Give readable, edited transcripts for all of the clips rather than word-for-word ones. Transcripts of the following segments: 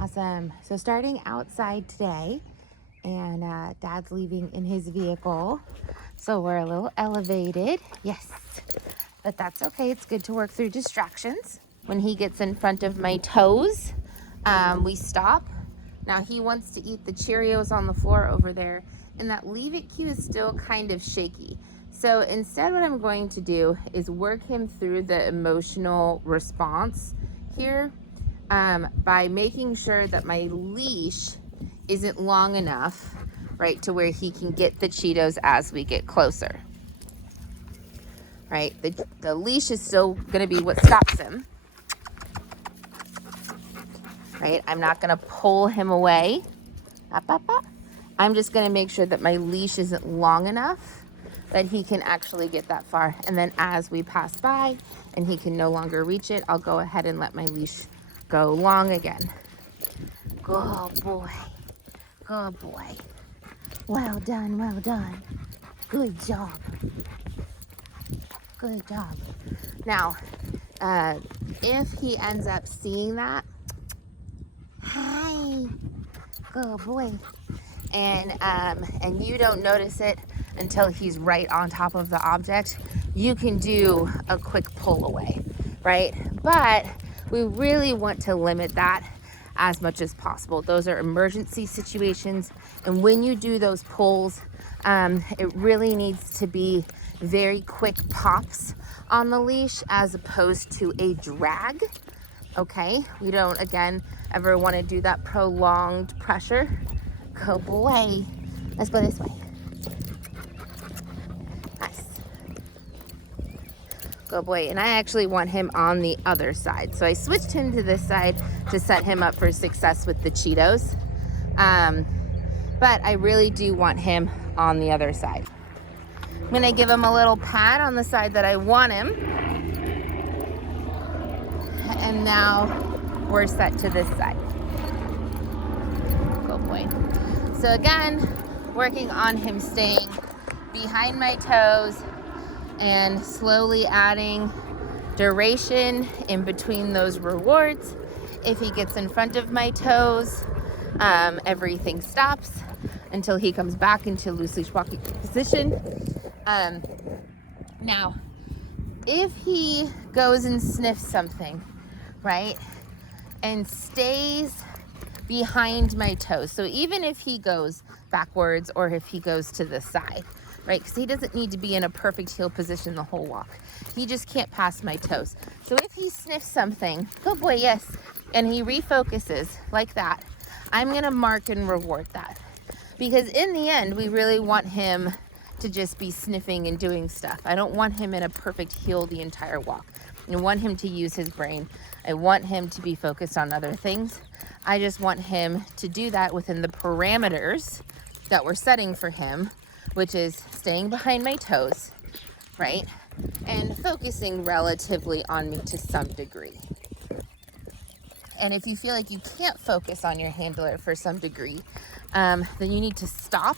Awesome. So starting outside today, and Dad's leaving in his vehicle. So we're a little elevated. Yes, but that's okay. It's good to work through distractions. When he gets in front of my toes, we stop. Now he wants to eat the Cheerios on the floor over there, and that leave it cue is still kind of shaky. So instead, what I'm going to do is work him through the emotional response here by making sure that my leash isn't long enough, right, to where he can get the Cheetos as we get closer. Right, the leash is still going to be what stops him. Right, I'm not going to pull him away. Up, up, up. I'm just going to make sure that my leash isn't long enough that he can actually get that far. And then as we pass by and he can no longer reach it, I'll go ahead and let my leash go long again. Good boy. Good boy. Well done, well done. Good job. Good job. Now, if he ends up seeing that, hi, good boy, and you don't notice it until he's right on top of the object, you can do a quick pull away, right? But we really want to limit that as much as possible. Those are emergency situations, and when you do those pulls, it really needs to be very quick pops on the leash as opposed to a drag. Okay, we don't, again, ever want to do that prolonged pressure. Good boy. Let's go this way. Nice. Good boy. And I actually want him on the other side. So I switched him to this side to set him up for success with the Cheetos. But I really do want him on the other side. I'm going to give him a little pat on the side that I want him. And now we're set to this side. Good boy. So again, working on him staying behind my toes and slowly adding duration in between those rewards. If he gets in front of my toes, everything stops until he comes back into loose leash walking position. Now, if he goes and sniffs something, right, and stays behind my toes, so even if he goes backwards or if he goes to the side, right, because he doesn't need to be in a perfect heel position the whole walk, he just can't pass my toes. So if he sniffs something, good boy, yes, and he refocuses like that, I'm gonna mark and reward that, because in the end we really want him to just be sniffing and doing stuff. I don't want him in a perfect heel the entire walk. I want him to use his brain. I want him to be focused on other things. I just want him to do that within the parameters that we're setting for him, which is staying behind my toes, right? And focusing relatively on me to some degree. And if you feel like you can't focus on your handler for some degree, then you need to stop,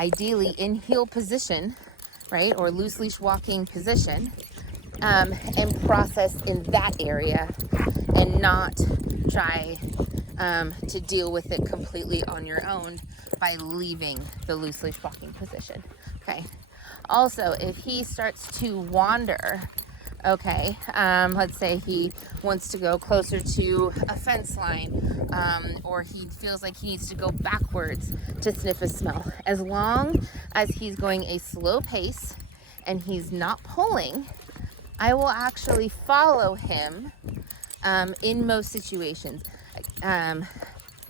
ideally in heel position, right? Or loose leash walking position, and process in that area and not try to deal with it completely on your own by leaving the loose leash walking position. Okay. Also, if he starts to wander, okay, let's say he wants to go closer to a fence line, or he feels like he needs to go backwards to sniff a smell. As long as he's going a slow pace and he's not pulling, I will actually follow him in most situations.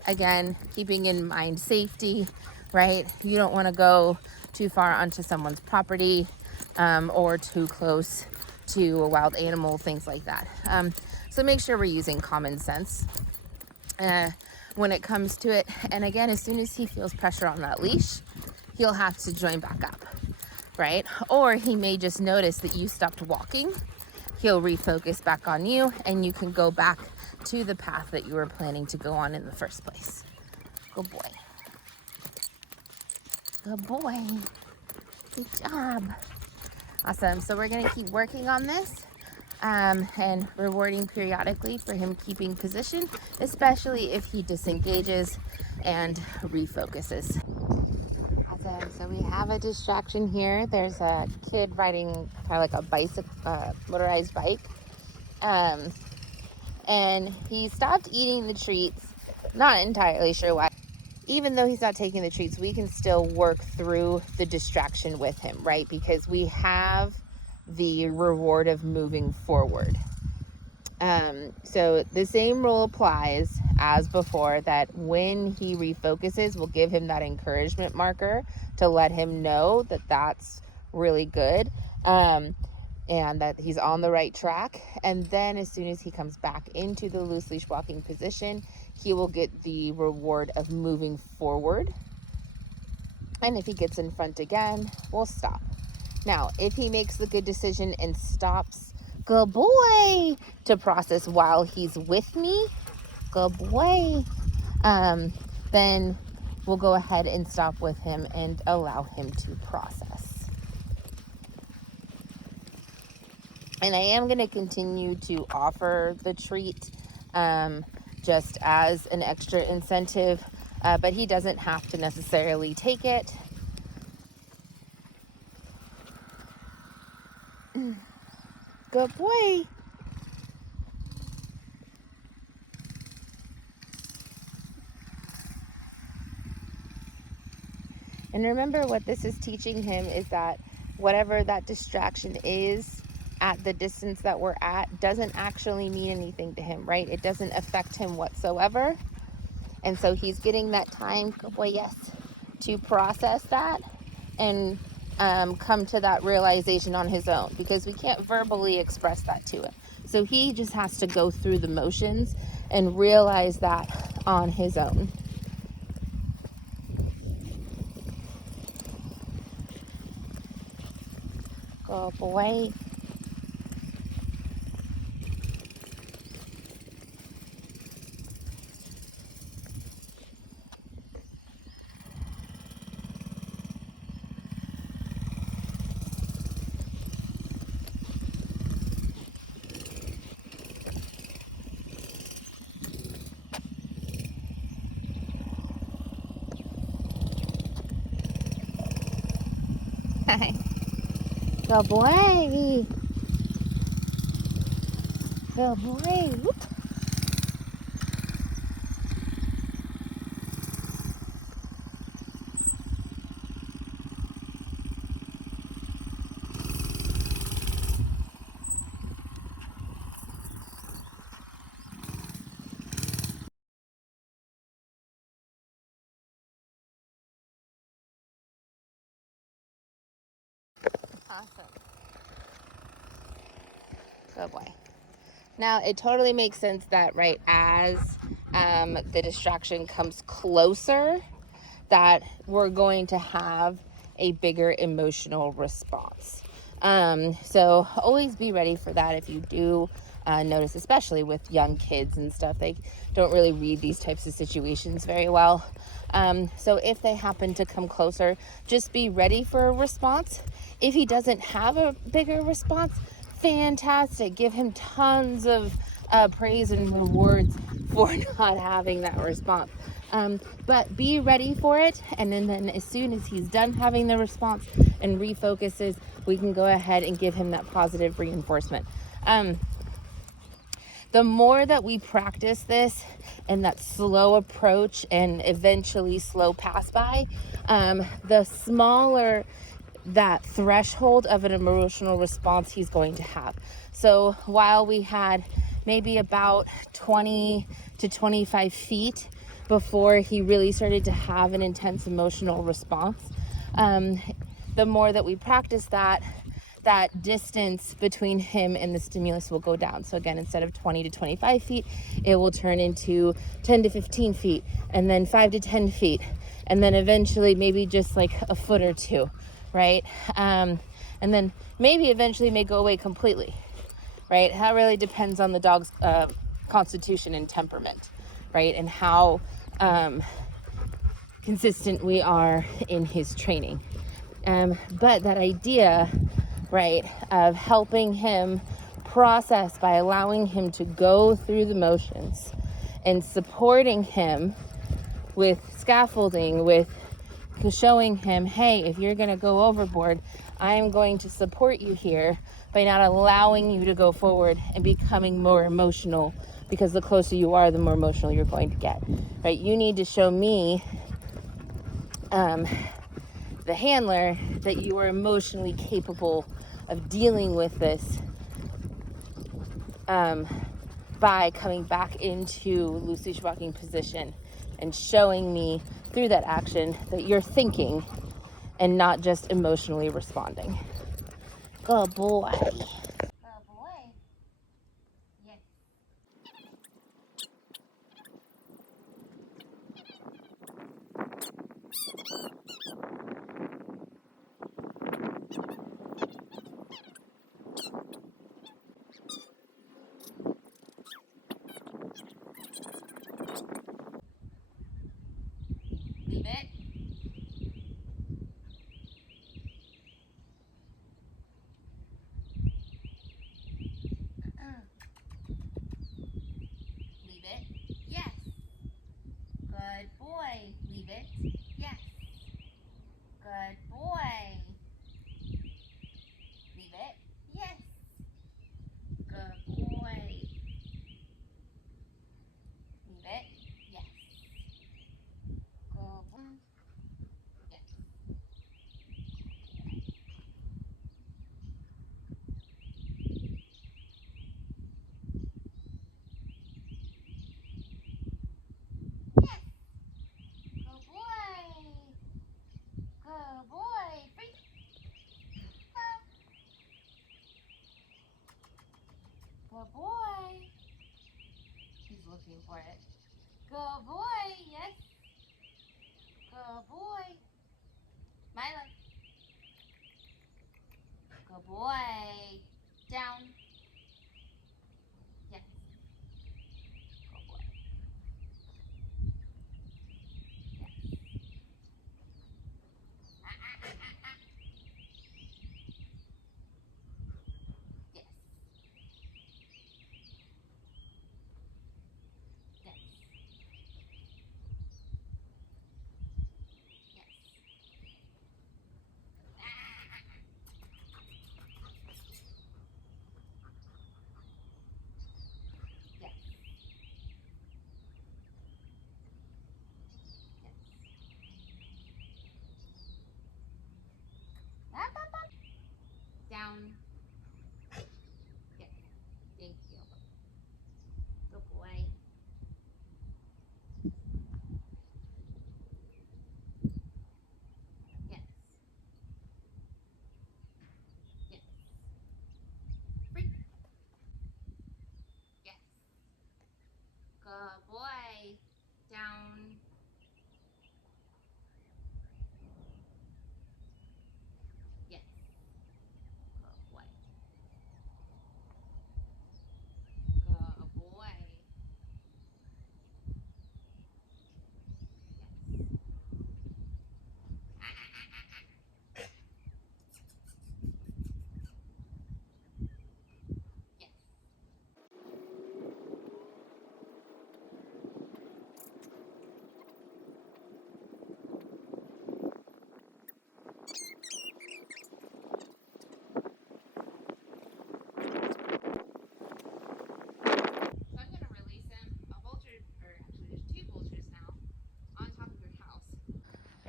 Again, keeping in mind safety, right? You don't want to go too far onto someone's property or too close to a wild animal, things like that. So make sure we're using common sense when it comes to it. And again, as soon as he feels pressure on that leash, he'll have to join back up, right? Or he may just notice that you stopped walking. He'll refocus back on you, and you can go back to the path that you were planning to go on in the first place. Good boy. Good boy. Good job. Awesome. So we're going to keep working on this. and rewarding periodically for him keeping position, especially if he disengages and refocuses. Awesome. So we have a distraction here. There's a kid riding kind of like a bicycle, motorized bike. And he stopped eating the treats. Not entirely sure why. Even though he's not taking the treats, we can still work through the distraction with him, right? Because we have the reward of moving forward. So the same rule applies as before, that when he refocuses, we'll give him that encouragement marker to let him know that that's really good, and that he's on the right track. And then as soon as he comes back into the loose leash walking position, he will get the reward of moving forward. And if he gets in front again, we'll stop. Now, if he makes the good decision and stops, good boy, to process while he's with me, good boy, then we'll go ahead and stop with him and allow him to process. And I am going to continue to offer the treat just as an extra incentive, but he doesn't have to necessarily take it. Good boy. And remember, what this is teaching him is that whatever that distraction is at the distance that we're at doesn't actually mean anything to him, right? It doesn't affect him whatsoever. And so he's getting that time, good boy, yes, to process that and come to that realization on his own, because we can't verbally express that to him. So he just has to go through the motions and realize that on his own. Good boy. Good boy. Good boy. Whoop. Awesome. Good boy. Now, it totally makes sense that right as the distraction comes closer, that we're going to have a bigger emotional response. So always be ready for that. If you do notice, especially with young kids and stuff, they don't really read these types of situations very well. So if they happen to come closer, just be ready for a response. If he doesn't have a bigger response, fantastic. Give him tons of praise and rewards for not having that response. But be ready for it, and then as soon as he's done having the response and refocuses, we can go ahead and give him that positive reinforcement. The more that we practice this and that slow approach and eventually slow pass by, the smaller that threshold of an emotional response he's going to have. So while we had maybe about 20 to 25 feet before he really started to have an intense emotional response, the more that we practice that distance between him and the stimulus will go down. So again, instead of 20 to 25 feet, it will turn into 10 to 15 feet, and then 5 to 10 feet, and then eventually maybe just like a foot or two, right? And then maybe eventually may go away completely, right? That really depends on the dog's constitution and temperament, right? And how consistent we are in his training. But that idea, right, of helping him process by allowing him to go through the motions and supporting him with scaffolding, with showing him, hey, if you're going to go overboard, I am going to support you here by not allowing you to go forward and becoming more emotional, because the closer you are, the more emotional you're going to get, right? You need to show me, the handler, that you are emotionally capable of dealing with this, by coming back into loose leash walking position and showing me through that action that you're thinking and not just emotionally responding. Good boy. Good boy. Yes. Leave it. Leave it. Yes. Good boy. Leave it. Yes. Good boy. Leave it. Yes. Good boy. Leave it. Yes. Good boy. Yes. Yes. Good boy. Good boy. Free. Good boy. He's looking for it. Good boy. Yes. Good boy. Milo. Good boy. Down. Yes. Good boy. Yes. Ah, ah, ah, ah, ah. Yes. Yes. Yes. Ah, ah, ah. Yes. Yes. Up, up, up. Down. Yes. Thank you. Good boy. Yes. Yes. Free. Yes. Good boy. Down. Yes. Good boy. Good boy. Yes. Ah, ah, ah, ah, ah. Yes. So I'm gonna release him. A vulture, or actually there's two vultures now on top of your house.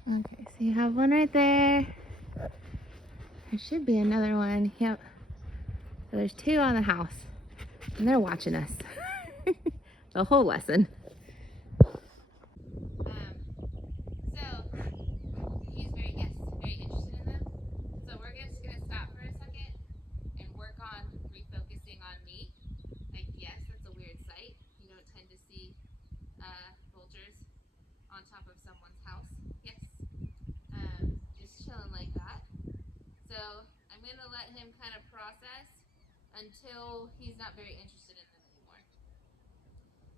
Okay, so you have one right there. There should be another one. Yep. So there's two on the house, and they're watching us the whole lesson. So he's very interested in them. So we're just gonna stop for a second and work on refocusing on me. Like, yes, that's a weird sight. You don't tend to see vultures on top of someone's house. Yes. Just chilling like that. So I'm gonna let him kind of process until he's not very interested in them anymore.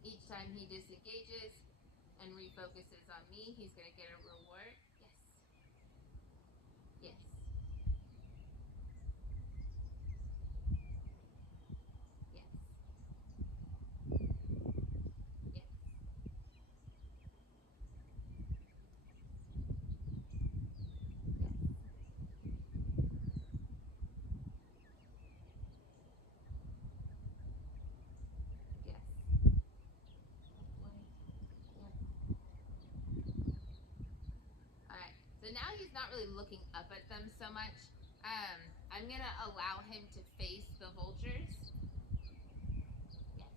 Each time he disengages and refocuses on me, he's gonna get a reward. Yes. Yes. So now he's not really looking up at them so much. I'm gonna allow him to face the vultures. Yes.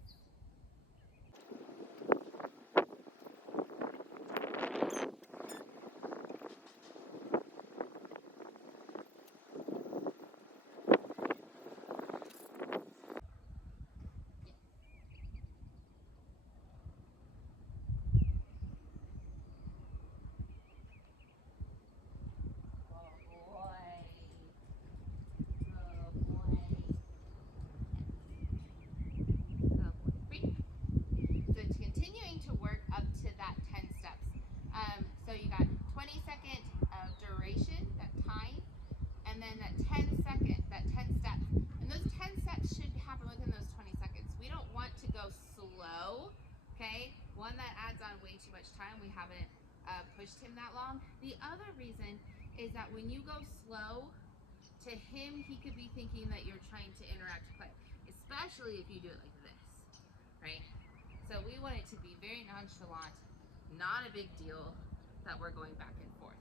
So it's continuing to work up to that 10 steps. So you got 20 second of duration, that time, and then that 10 steps. And those 10 steps should happen within those 20 seconds. We don't want to go slow, okay? One, that adds on way too much time. We haven't pushed him that long. The other reason is that when you go slow, to him, he could be thinking that you're trying to interact with play, especially if you do it like this, right? So we want it to be very nonchalant, not a big deal that we're going back and forth.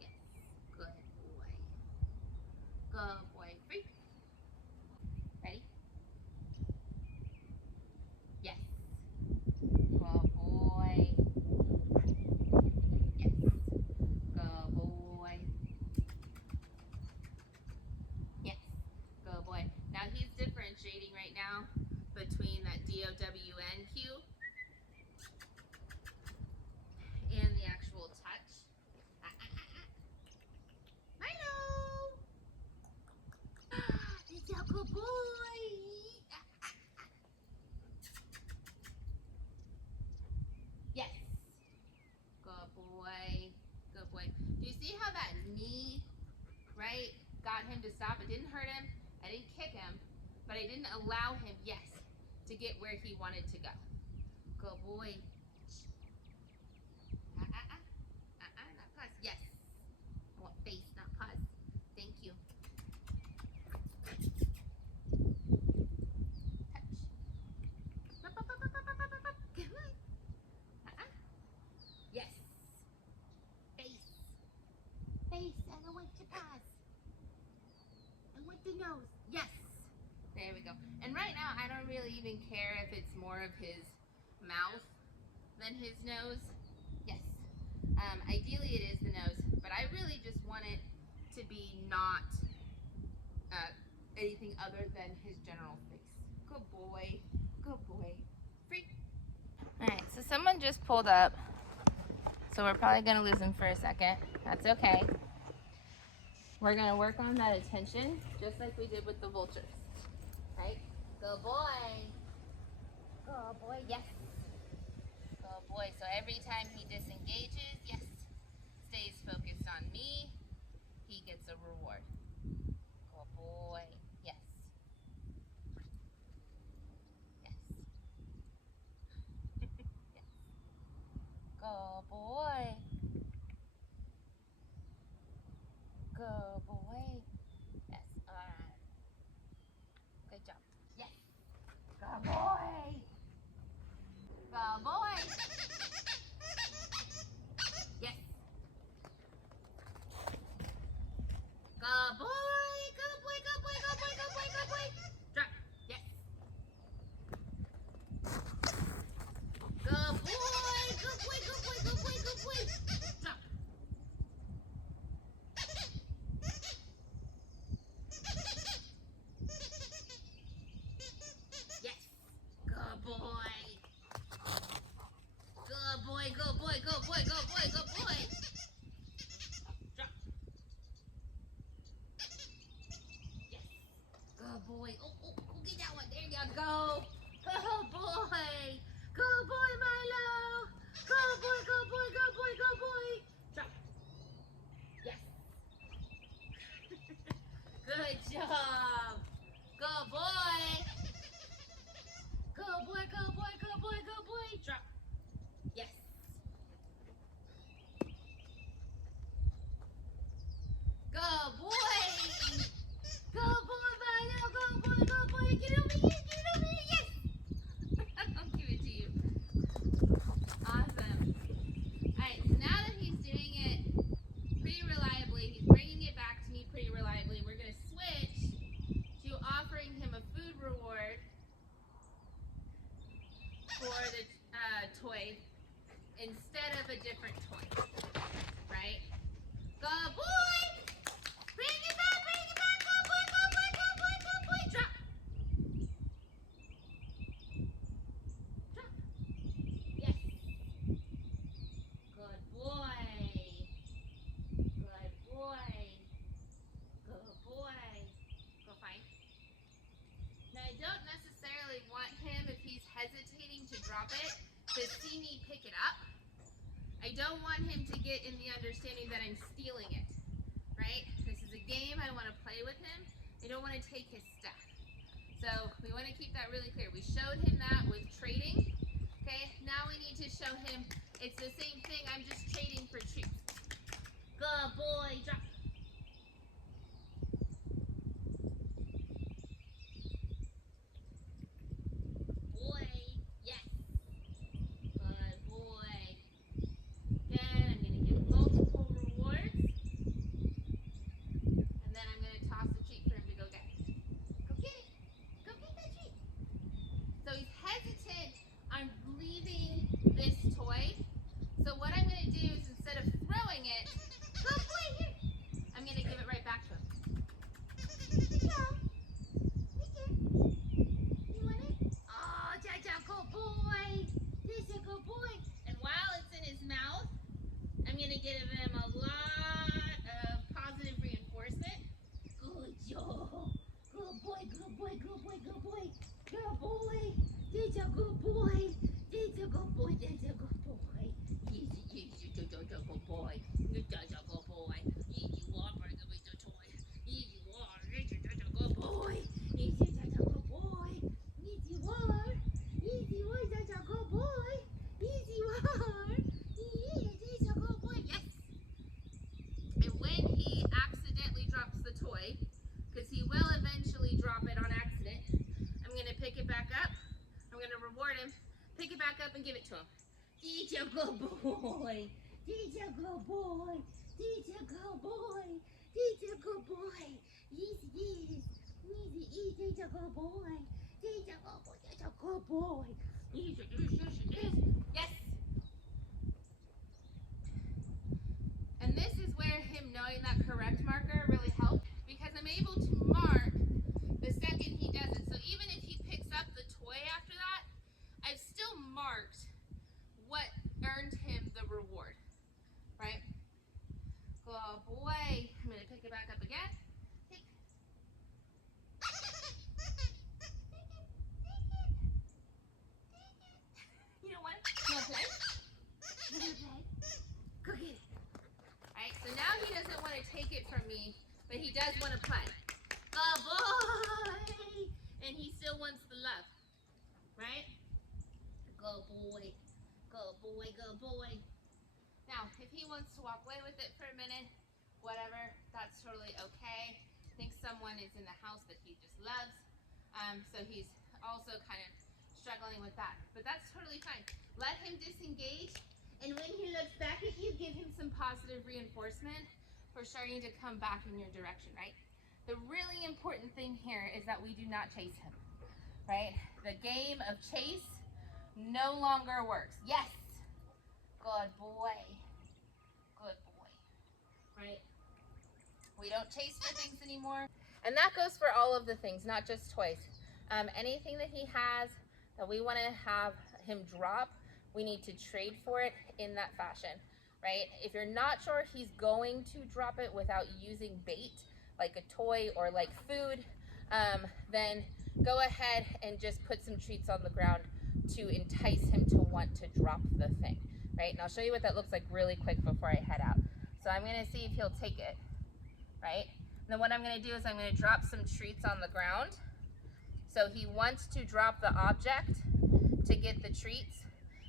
Yes, good boy. Good boy, free. Ready? Yes. Good boy. Yes. Good boy. Yes. Good boy. Now he's differentiating right now between that DOWN cue and the actual touch. Milo! It's a good boy! Yes. Good boy. Good boy. Do you see how that knee, right, got him to stop? It didn't hurt him. I didn't kick him, but I didn't allow him, yes, to get where he wanted to go. Good boy. Not pause. Yes. I want face, not pause. Thank you. Touch. Come on. Yes. Face. Face, and I want to pause. And with the nose. Yes. There we go. And right now, I don't really even care if it's more of his mouth than his nose. Yes. Ideally, it is the nose, but I really just want it to be not anything other than his general face. Good boy. Good boy. Free. All right, so someone just pulled up, so we're probably going to lose him for a second. That's okay. We're going to work on that attention, just like we did with the vultures. Right? Good boy. Good boy. Yes. Good boy. So every time he disengages, yes, stays focused on me, he gets a reward. Good boy. Yes. Yes. Yes. Good boy. Good boy. Yes. All right. Good job. Yes. Good boy. Good boy. Yes. Good boy. Good boy. Good boy. Good boy. Good boy. Good boy. Drop. Yes. Good boy. Good boy. Good boy. Good boy. Good boy. Drop. Yes. Good boy. Good boy. Good boy. Good boy. Good boy. Good boy. Drop. Yes. Good boy. Oh, get that one. There you go. Good boy. Good boy, Milo. Good boy. Good boy. Good boy. Good boy. Drop. Yes. Good job. Good boy. Good boy. Good boy. Good boy. Good boy. Drop. Yes. instead of a different toy, right? Good boy! Bring it back, good boy, good boy, good boy, good boy, drop. Drop. Yes. Good boy. Good boy. Good boy. Go find. Now I don't necessarily want him, if he's hesitating to drop it, to see me pick it up. I don't want him to get in the understanding that I'm stealing it, right? This is a game, I want to play with him. I don't want to take his stuff. So we want to keep that really clear. We showed him that with trading, okay? Now we need to show him it's the same thing, I'm just trading for treats. Good boy, drop. Boy, yes. Good boy. Again, I'm going to give multiple rewards. And then I'm going to toss the treat for him to go get. Go get it. Go get that treat. So he's hesitant on leaving this toy. So what I'm going to do is instead of throwing it, good boy, here. I'm going to give it right back to him. Here you go. You want it? Oh, Jaja, good boy. This is a good boy. And while it's in his mouth, I'm going to give him a lot of positive reinforcement. Good job. Good boy, good boy, good boy, good boy. Good boy. That's a good boy. That's a good boy. That's a good boy. Yes, you're a good boy. You're such a good boy. Yes, you are bringing me the toy. Yes, you are. Yes, you're such a good boy. Yes, you're such a good boy. Yes, you are. Yes, you are such a good boy. Yes, you are. Yes, he's a good boy. Yes. And when he accidentally drops the toy, because he will eventually drop it on accident, I'm going to pick it back up. I'm going to reward him. Pick it back up and give it to him. He's a good boy. He's a good boy. He's a good boy. He's a good boy. Yes, he is. He's a good boy. He's a good boy. He's a good boy. Yes. And this is where him knowing that correct marker really helps, because I'm able to mark the second he does it. So even if he picks up the toy after that, I've still marked what earned him the reward, right? Good boy. I'm going to pick it back up again. Take. You know what? You want to play? You want to play? Go get it. Alright, so now he doesn't want to take it from me, but he does want to play. Good boy! And he still wants the love, right? Good boy. Good boy, good boy. Now, if he wants to walk away with it for a minute, whatever, that's totally okay. I think someone is in the house that he just loves, so he's also kind of struggling with that. But that's totally fine. Let him disengage, and when he looks back at you, give him some positive reinforcement for starting to come back in your direction, right? The really important thing here is that we do not chase him, right? The game of chase no longer works. Yes. Good boy. Good boy. Right? We don't chase for things anymore. And that goes for all of the things, not just toys. Anything that he has that we want to have him drop, we need to trade for it in that fashion, right? If you're not sure he's going to drop it without using bait, like a toy or like food, then go ahead and just put some treats on the ground to entice him to want to drop the thing, right? And I'll show you what that looks like really quick before I head out. So I'm gonna see if he'll take it, right? And then what I'm gonna do is I'm gonna drop some treats on the ground. So he wants to drop the object to get the treats.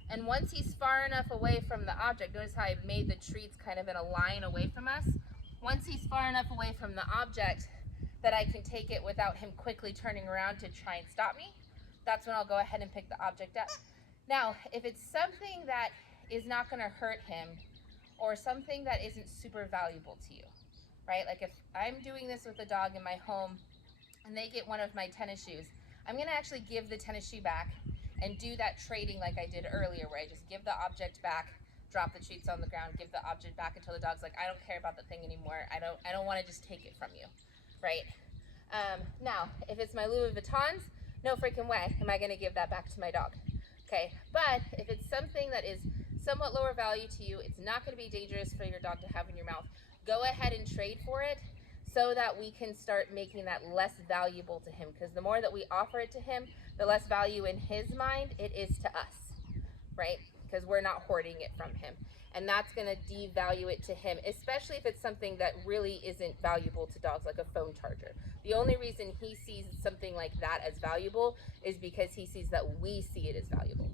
And once he's far enough away from the object, notice how I've made the treats kind of in a line away from us. Once he's far enough away from the object that I can take it without him quickly turning around to try and stop me, that's when I'll go ahead and pick the object up. Now, if it's something that is not gonna hurt him or something that isn't super valuable to you, right? Like if I'm doing this with a dog in my home and they get one of my tennis shoes, I'm gonna actually give the tennis shoe back and do that trading like I did earlier, where I just give the object back, drop the treats on the ground, give the object back until the dog's like, I don't care about the thing anymore. I don't want to just take it from you, right? Now, if it's my Louis Vuittons, no freaking way am I going to give that back to my dog. Okay, but if it's something that is somewhat lower value to you, it's not going to be dangerous for your dog to have in your mouth, go ahead and trade for it so that we can start making that less valuable to him, because the more that we offer it to him, the less value in his mind it is to us, right? Because we're not hoarding it from him. And that's going to devalue it to him, especially if it's something that really isn't valuable to dogs, like a phone charger. The only reason he sees something like that as valuable is because he sees that we see it as valuable.